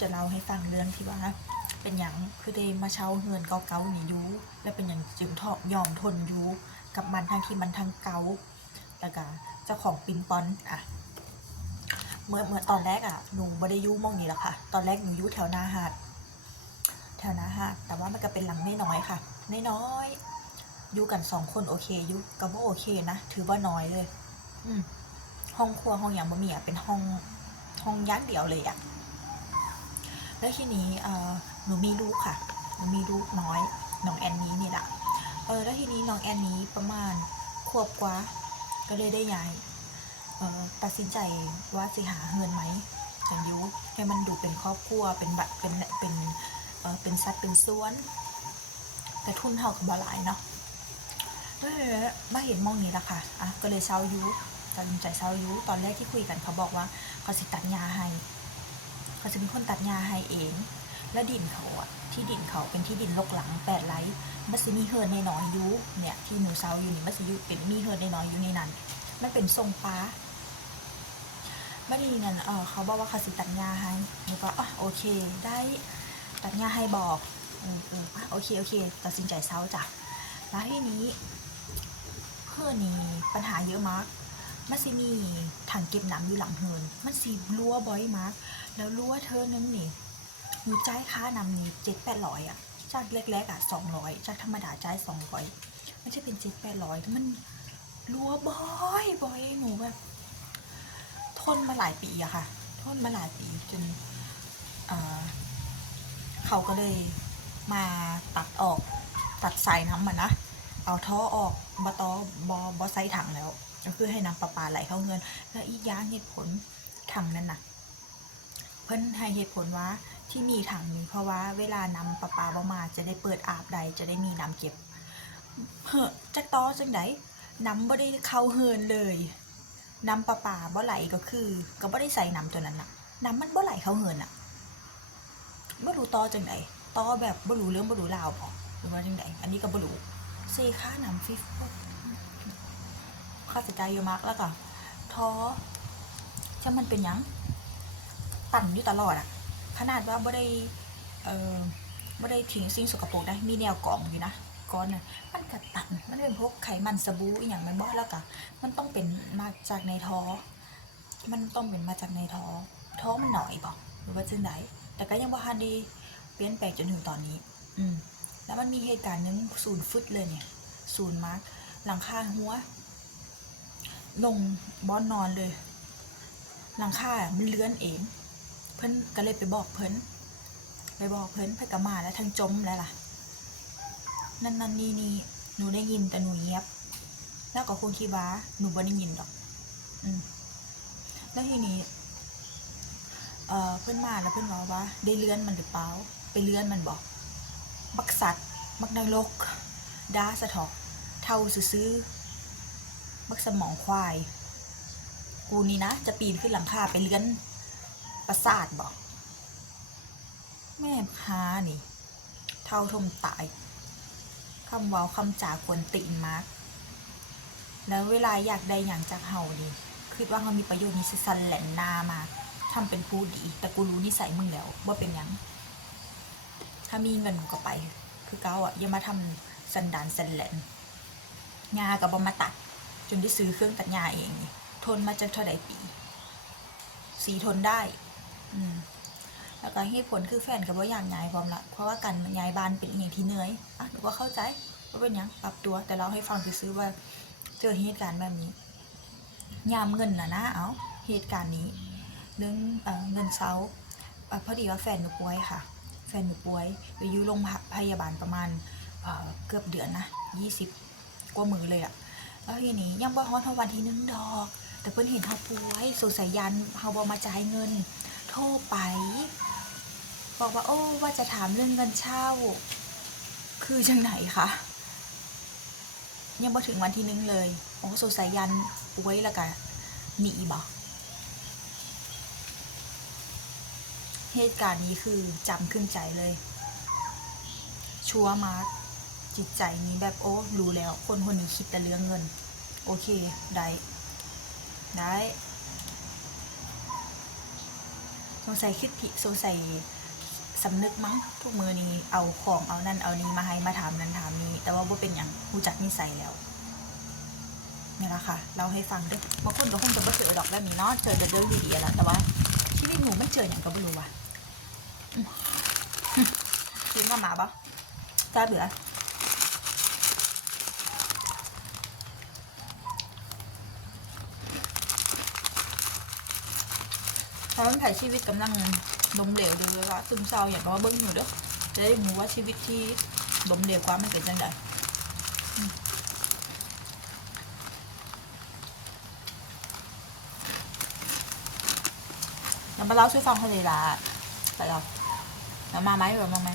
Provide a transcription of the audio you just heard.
จะเล่าให้ฟังเรื่องที่ว่า เป็นอย่างคือได้มาเช่าเฮือนเก่าๆนี่ยูและเป็นอย่างจึงทอยอมทนยูกับมันทั้งที่มันทั้งเก่าแล้วก็เจ้าของปินปอนอะเมื่อเมื่อตอนแรกอะหนูบ่ได้ยูหมองนี้หรอกค่ะ ตอนแรกหนูยูแถวนาหาดแถวนาหาดแต่ว่ามันก็เป็นหลังน้อยๆค่ะน้อยๆอยู่กันสองคนโอเคอยู่ก็บ่โอเคนะถือว่าน้อยเลย อืมห้องครัวห้องอย่างบะหมี่อะเป็นห้องห้องยักษ์เดียวเลยอะ แล้วทีนี้หนูมีลูกค่ะหนูมีลูกน้อยน้องแอนนี้นี่แหละเออแล้วทีนี้น้องแอนนี้ประมาณขวบกว่าก็เลยได้ย้ายเออตัดสินใจว่าสิหาเงินไหมจังยุให้มันดูเป็นครอบครัวเป็นแบบเป็นเป็นเออเป็นสัตว์เป็นส่วน แต่ทุนเท่ากับบหลายเนาะเออมาเห็นมองนี้ละค่ะอะก็เลยเช่ายูตัดสินใจเช่ายูตอนแรกที่คุยกันเขาบอกว่าเขาสิตัดหญ้าให้ เขาจะเป็นคนตัดหญ้าให้เอง แล้วดินเขาอะที่ดินเขาเป็นที่ดินลกหลังแปดไร่มันสิมีเฮิร์นน้อยอยู่เนี่ยที่หนูเซาอยู่นี่มันสิอยู่เป็นมีเฮิร์นน้อยอยู่ในนั้น มันเป็นทรงป้าไม่ดีนั่นเออเขาบอกว่าเขาสิตัดหญ้าให้หนูก็อะโอเค ได้ตัดหญ้าให้บอกอืมอืมอะโอเคโอเค ตัดสินใจเซาจ้ะแล้วทีนี้ เพื่อนนี่ปัญหาเยอะมาก มันสิมีถังเก็บน้ำอยู่หลังเฮินมันสิรั่วบ่อยมาก แล้วรั่วเธอนึงนี่หนูจ่ายค่าน้ำนี่เจ็ดแปดร้อยอะ จากแรกๆอะสองร้อยจากธรรมดาจ่ายสองร้อยมันจะเป็นเจ็ดแปดร้อยมันรั่วบ่อยบ่อยหนูแบบทนมาหลายปีอะค่ะ ทนมาหลายปีจนเอ่อเขาก็เลยมาตัดออกตัดสายน้ำมันนะ เอาท่อออกบตอบอบอไซถังแล้ว ก็คือให้น้ำประปาไหลเข้าเงิน แล้วอีกอย่างเหตุผลถังนั้นน่ะ เพิ่นให้เหตุผลว่าที่มีถังนี้เพราะว่าเวลานำประปาบ่มาจะได้เปิดอาบใดจะได้มีน้ำเก็บเฮ้อจักต่อจังไดน้ำบ่ได้เข้าเฮือนเลยน้ำประปาบ่ไหลก็คือ ก็บ่ได้ใส่น้ำตัวนั้นน่ะ น้ำมันบ่ไหลเข้าเฮือนน่ะบ่รู้ต่อจังไดต่อแบบบ่รู้เรื่องบ่รู้ราวพอหรือว่าจังไดอันนี้ก็บ่รู้เซค่าน้ำฟิฟ ค่าใช้จ่ายเยอะมากแล้วก็ท้อถ้ามันเป็นยังปั่นอยู่ตลอดอะขนาดว่าบ่ได้เอ่อบ่ได้ทิ้งสิ่งสกปรกนะมีแนวกรองอยู่นะก้อนน่ะมันก็ตันมันเป็นพวกไขมันสบู่อหย่างมันบ่แล้วก็มันต้องเป็นมาจากในท้อมันต้องเป็นมาจากในท้อท้อมันหน่อยบ่หรือว่าจังไดแต่ก็ยังบ่ทันดีเปลี่ยนแปลงจนถึงตอนนี้ อืมแล้วมันมีเหตุการณ์นึงศูนย์ฟึดเลยเนี่ย ศูนย์มาร์กหลังคาหัว ลงบอนนอนเลยหลังคามันเลื้อนเอง เพิ่นก็เลยไปบอกเพิ่นไปบอกเพิ่นเพิ่นก็มาแล้วทั้งจมแล้วล่ะ นั่นนั่นนี่นี่หนูได้ยินแต่หนูเงียบ แล้วก็คงคิดว่าหนูบ่ได้ยินดอก อืมแล้วทีนี้เอ่อเพิ่นมาแล้วเพิ่นบอกว่า ได้เลื่อนมันหรือเปล่าไปเลื่อนมันบอกบักสัตว์บักนรกดาสะเถอกเท่าซื้อ ๆบักสมองควาย กูนี่นะ จะปีนขึ้นหลังคาไปเลื่อนประสาทบอก แม่พานี่ เท่าทมตายคำว้าคำจากวนตีนมาร์กแล้วเวลาอยากได้อย่างจากเฮานี่คิดว่าเขามีประโยชน์นี่สิสันแหลนนามาทำเป็นผู้ดี แต่กูรู้นิสัยมึงแล้วว่าเป็นยัง ถ้ามีเงินกูก็ไป คือเก้าอะอย่ามาทำสันดานสันแหลนงากับบมาตัด จนได้ซื้อเครื่องตัดหญ้าเอง ทนมาจากเท่าใดปี สีทนได้ อืมแล้วก็เหตุผลคือแฟนกับว่าอย่างย้ายพร้อมละเพราะว่าการย้ายบ้านเป็นอย่างที่เหนื่อยอะหนูก็เข้าใจว่าเป็นยังปรับตัว แต่เราให้ฟังซื้อว่าเจอเหตุการณ์แบบนี้ ยามเงินนะนะเอาเหตุการณ์นี้ เรื่องเอเงินเซาเอ่อพอดีว่าแฟนหนูป่วยค่ะ แฟนหนูป่วยไปอยู่โรงพยาบาลประมาณเเกือบเดือนนะยี่สิบกว่ามือเลยอะ แล้วทีนี้ยังบ่ฮอดเท่าวันที่หนึ่งดอก แต่เพิ่นเห็นเขาป่วยสงสัยยันเขาบอมาจ่ายเงิน โทรไป บอกว่าโอ้ว่าจะถามเรื่องเงินเช่า คือจังไหนคะยังบ่ถึงวันที่หนึงเลยโอ้สงสัยยันป่วยแล้วกันหนีบอกเหตุการณ์นี้คือจำขึ้นใจเลย ชัวร์มาร์ก จิตใจนี้แบบโอ้รู้แล้ว คนคนนี้คิดแต่เรื่องเงิน โอเค ได้ ได้สงสัยคิดผิดสงสัยสำนึกมั้ง ทุกมือนี้เอาของเอานั่นเอานี้มาให้มาถามนั้นถามนี้ แต่ว่าบ่เป็นอย่างรู้จักนิสัยแล้วนี่แหละค่ะ เราให้ฟังด้วยบางคนก็คงจะไม่เจอดอกแบบนี้เนาะเจอแต่เรื่องดีๆแล้วแต่ว่าชีวิตหนูไม่เจออย่างก็ไม่รู้ว่ะอืมกินมาหมาปะจ้าเบื่อ ถ้ามันถ่ายชีวิตกำลังล้มเหลวเลยว่าซึมเศร้าอย่างว่าเบิ้งอยู่เด้อจะได้รู้ว่าชีวิตที่ล้มเหลวกว่ามันเป็นจังไดแล้วมาเล่าช่วยฟังเขาเลยละไปเราแล้วมาไหมหรือมาไหม